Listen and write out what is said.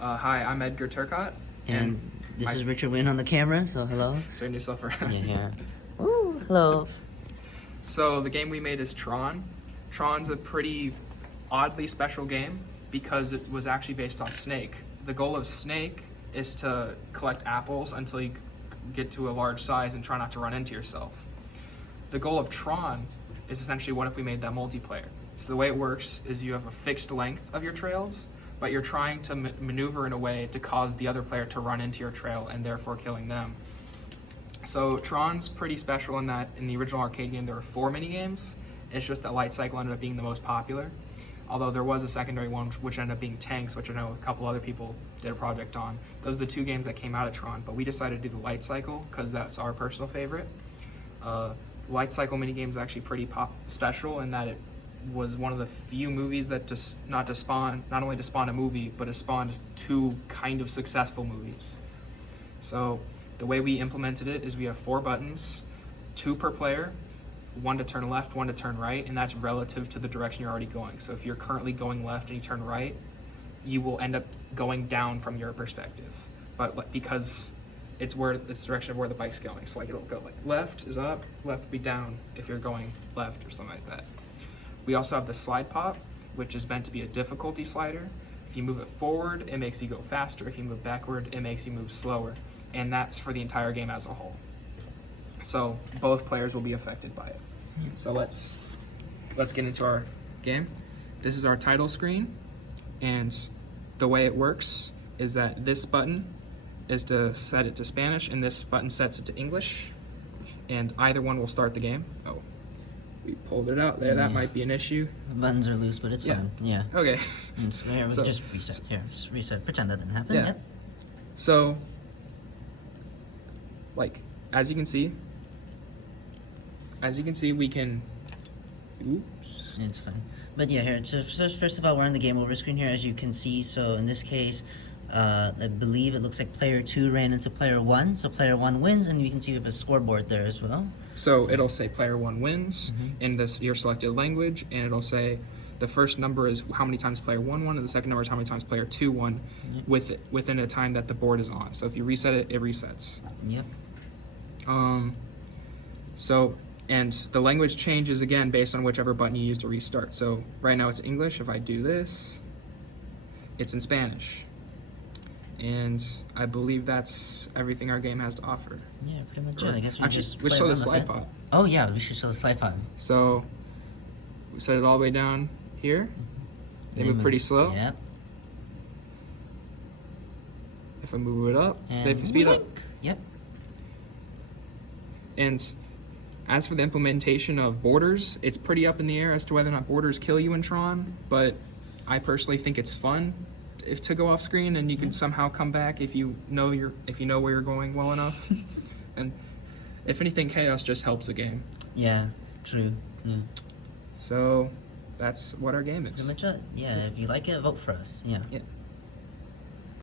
Hi, I'm Edgar Turcott, And this is Richard Wynn on the camera, so hello. turn yourself around. Yeah. Ooh, hello. So the game we made is Tron. Tron's a pretty oddly special game because it was actually based on Snake. The goal of Snake is to collect apples until you get to a large size and try not to run into yourself. The goal of Tron is essentially what if we made that multiplayer. So the way it works is you have a fixed length of your trails, but you're trying to maneuver in a way to cause the other player to run into your trail and therefore killing them. So Tron's pretty special in that in the original arcade game there were 4 mini games. It's just that Light Cycle ended up being the most popular. Although there was a secondary one which ended up being Tanks, which I know a couple other people did a project on. Those are the 2 games that came out of Tron, but we decided to do the Light Cycle because that's our personal favorite. Light Cycle minigame is actually pretty special in that it was one of the few movies that not only to spawn a movie, but it spawned 2 kind of successful movies. So the way we implemented it is we have 4 buttons, 2 per player, 1 to turn left, 1 to turn right, and that's relative to the direction you're already going. So if you're currently going left and you turn right, you will end up going down from your perspective. But because it's the direction of where the bike's going. So like it'll go like left is up, left will be down if you're going left or something like that. We also have the slide pop, which is meant to be a difficulty slider. If you move it forward, it makes you go faster. If you move backward, it makes you move slower. And that's for the entire game as a whole. So both players will be affected by it. So let's get into our game. This is our title screen, and the way it works is that this button is to set it to Spanish, and this button sets it to English, and either one will start the game. Oh, we pulled it out there. That might be an issue. The buttons are loose, but it's fine. Yeah. Okay. So, just reset. Here, just reset. Pretend that didn't happen. Yeah. Yep. So, like, as you can see, we can. Oops. It's fine. But yeah, here. So first of all, we're on the game over screen here, as you can see. So in this case, I believe it looks like player 2 ran into player 1, so player 1 wins, and you can see we have a scoreboard there as well. So it'll say player 1 wins in this your selected language, and it'll say the first number is how many times player 1 won, and the second number is how many times player 2 won within a time that the board is on. So if you reset it, it resets. Yep. And the language changes again based on whichever button you use to restart. So right now it's English. If I do this, it's in Spanish. And I believe that's everything our game has to offer. Yeah, pretty much it. I guess we just let's show the slide pod. Oh yeah, we should show the slide pod. So we set it all the way down here. They move pretty slow. Yep. If I move it up, And they speed up. Yep. And as for the implementation of borders, it's pretty up in the air as to whether or not borders kill you in Tron, but I personally think it's fun to go off screen, and you can somehow come back if you know where you're going well enough. And if anything, chaos just helps the game. Yeah, true. Yeah. So that's what our game is. Pretty much it. Yeah, if you like it, vote for us. Yeah. Yeah.